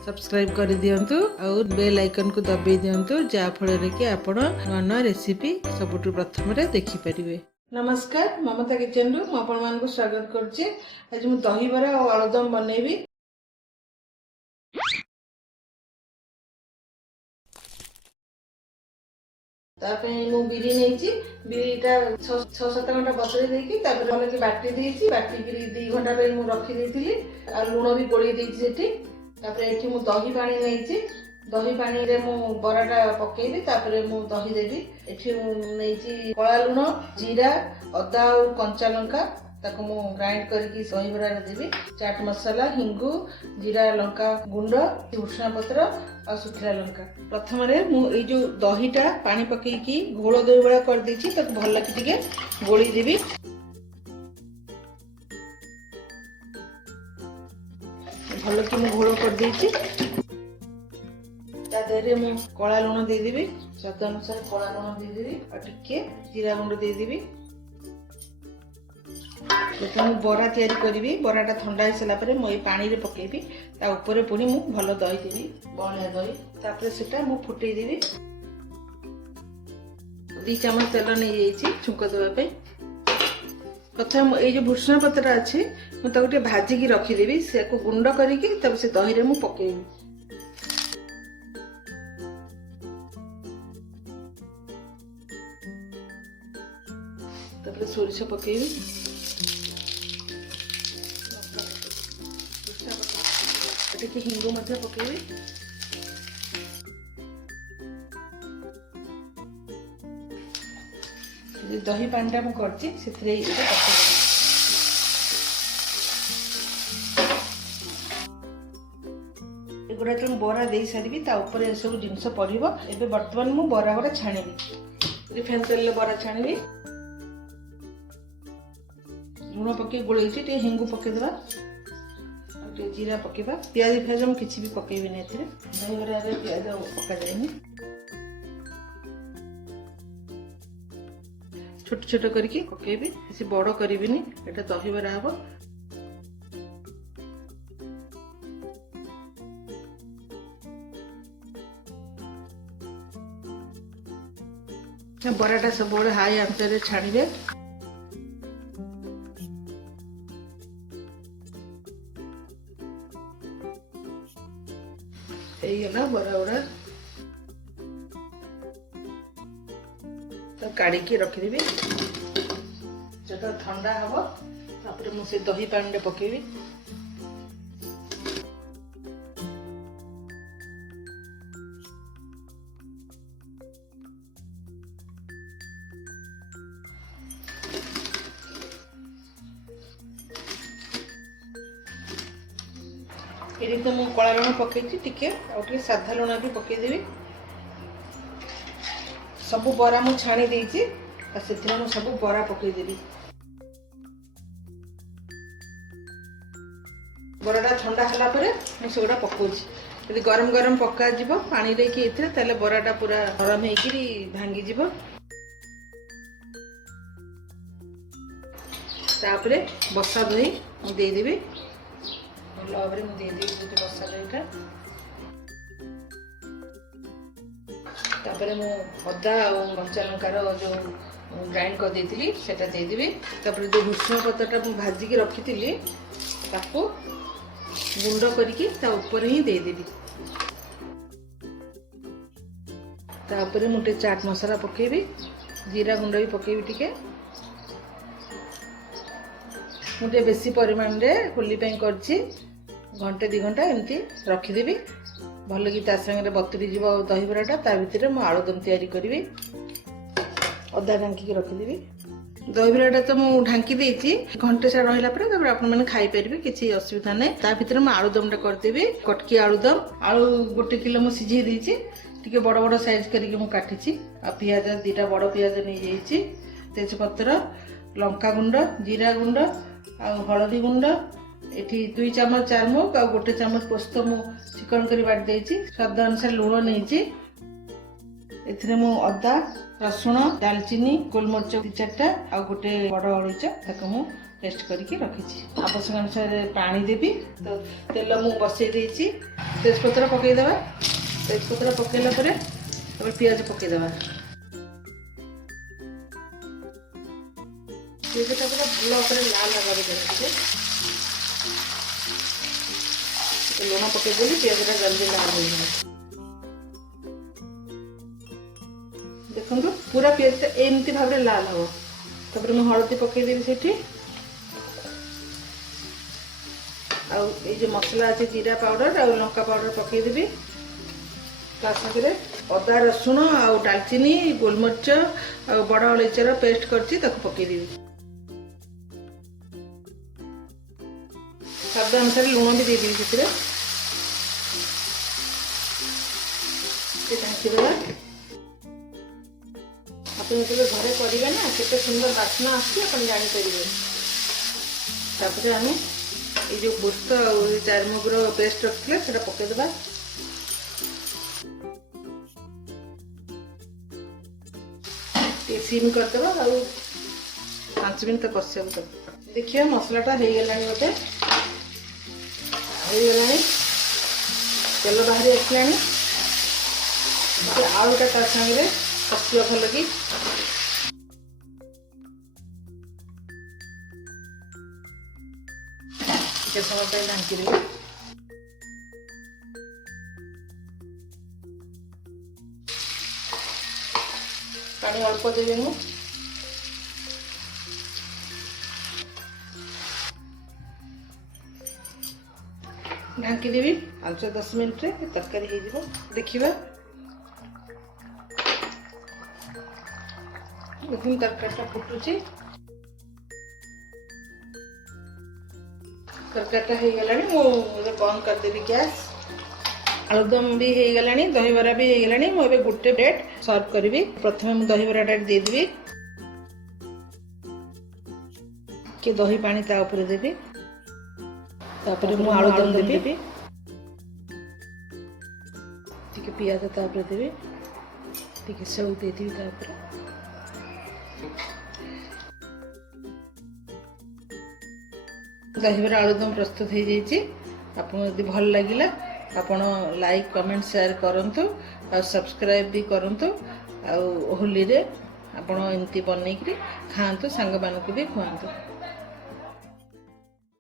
Subscribe कर दियंतु और bell icon को दबाई दियंतु जा फल कि आपण नवा नवा रेसिपी सबुठु प्रथम रे देखि परिबे। नमस्कार, ममता किचन रु आपण मान को स्वागत करछि। आज मु दही बरा और आलुदम बनेबी। मु बिरी नहीं बिरीटा 6-7 घंटा बतुरे देकी भल कि बाटी देती बाटिकी 2 घंटा मु रखी देती आ लुण भी गोली देती एठी मु दही पानी नहीं दही पानी रे मु बराटा पकेबी मु दही देवी एठी नहीं कला लुण जीरा अदा और कंचा लंका ताको मु ग्राइंड करके दही बरा देवी चाट मसाला हिंगु जीरा लंका गुंड भुसुंगा पत्र और सुखिला लंका प्रथम रे मु ए जो दहीटा पानी पकेकी घोल दही बरा कर देछि ताको भल कि टिके गोली देवी भल कि मु घोल कर देछि ता देरे मु कला लुण दे देबी स्वाद अनुसार कला लुण दे देबी और टिके जीरा गुंड दे देबी मु बरा तैयारी करी बराटा ठंडा हो सारा पर मुझे पानी रे पकेबी ता ऊपर पुणी मु भल दही देवी बलिया दही तापर सेटा मु फुटई देवी 2 चम्मच तेल नहीं जाइए छुंक देवाई प्रथम ये जो भुसुंगा पत्र अच्छे मुझे भाजिकी रखीदेवी से गुंड करके से दही रे मु पकेबी तापर सोरिष पकेबी टिके हिंगु मध्य पकेबी दही पानी मु करछि सेथरे इसे पकेबी एगुडा तो बरा दे सारिबी ता ऊपर ए सब जिंस पड़िबो एबे वर्तमान मु बरा गुडा छाणीबी रिफाइन तेल ले बरा छाणीबी लुण पके गोळेछि टे हिंगु पके देबा जीरा पकेबा प्याज फेज हम किसी भी पकेबी नहीं दही बरा रे प्याज पका जाएनी छोट छोट करके पकेबी किसी बड़ करिबिनी एटा दही बरा हबो बराटा सब हाई आंच रे छाणीबे गला बरा गुड़ा तो काढ़ी रखीदेवी जब ठंडा हम तापर मुझे दही पानी पकेबी ये तो मु कला लुण पकई टिके साधा लुण भी पकईदेवी सबू बरा मु छाणी देइछि से मु सबू बरा पकईदेवी बराटा ठंडा हला परे मु सेगुडा पकाउछि यदि गरम गरम पका जिवो पानी रे कि एथरे ताले बराटा पूरा गरम हेकि भांगी जिवो तापरे बसा दही मु देई देबी भल भाव में मुझे बसा दहीटा तापर मु अदा और कंचा लंकार जो ग्राइंड कर देती सेटा देदेवी तापर जो भुसुंगा पत्रटा मु भाजिकी रखी ताको गुंड करके ता ऊपर ही देदेवी तापर मुझे चाट मसाला पकेबी जीरा गुंड भी पकेबी टिके मुझे बेसी परिमाण रे होली करछि घंटे 2 घंटा एमती रखीदेवी भल कि संगे बतुरी जीव दही बराटा ता भितर मु आलुदम तैयारी करी अदा ढांकी रखीदेवी दही बराटा तो मु ढांकी देइछि घंटे सा रहिला पर तब आपण माने खाई परिबे किछि असुविधा नै ता भितर मु आलुदम टा करदेबी कटकी आलुदम आलू 1 किलो मु सिझे देइछि टिके बड़ बड़ साइज करके मु काटिछि आ पियाज 2टा बड़ पियाज नै जाइछि तेज पत्र लंका गुंड जीरा गुंड आ हळदी गुंड एठी 2 चम्मच चारमुक आ 1 चम्मच पोस्त मु चिकन करी बाट देइछि स्वाद अनुसार लूण नैछि एथिरे मु अदा रसुण दालचीनी गोलमरिच 2-4टा आ गोटे बड़ अळीच ताको मु पेस्ट करके रखी। आवश्यक अनुसार पानी देवी। तो तेल मु बसई देछि। तेजपत्र पकईदेवा। तेजपत्र पकईला परे पियाज पकईदेवा। पियाजटा पूरा भल लाल हवा देखे लुण पकईदेली पियाजटा जल्दी लाल हो देखो पूरा पियाजटा एमती भाव लाल हम। तापर मुझे हलदी पकईदेवी से जो मसला अच्छे जीरा पाउडर आ लंका पाउडर पकईदेवी। साथे अदा रसुण आ डालचीनी गोलमरिच आ बड़ अळीचर पेस्ट करछि ताको पकईदेवी। स्वाद अनुसार लुण भी देदेवी से ढांकीदेवा। आप घरे करेंगे ना केते सुंदर बास्ना आसुची आप जानीपर। तापर आम ये जो पोस्त चारमगर पेस्ट रखते से पकईदेवा। सिम करदेवा आ 5 मिनट कषा देखिए मसलाटा हो गला गोटे होगला तेल बाहरी आसला आलूटा ता सागे कषिया भल कि समय ढांकीदेवी। पानी अल्प देवी मु ढांकीदेवी 5-10 मिनट तरकारी हो देखा। देखिए तरकारीटा फुटुची। तरकारीटा हो गला मुझे बंद करदेवी गैस। आलुदम भी हो गला दहीबरा भी हो गला। मुझे गोटे प्लेट सर्व करी। प्रथम मुझे दहीबराटा देदेवी कि दही पानी ता ऊपर देवी। तापर मु आलुदम देवी टिके पियाज ता ऊपर देवी टिके सेव देदेवी ता ऊपर। दहीबरा आलुदम प्रस्तुत हो जाइए। आपको यदि भल लगिला आपण लाइक कमेंट शेयर करंतु आ सब्सक्राइब भी करंतु। आ होली रे आपण एमती बनई खातु सांग मानक भी खुआंतु।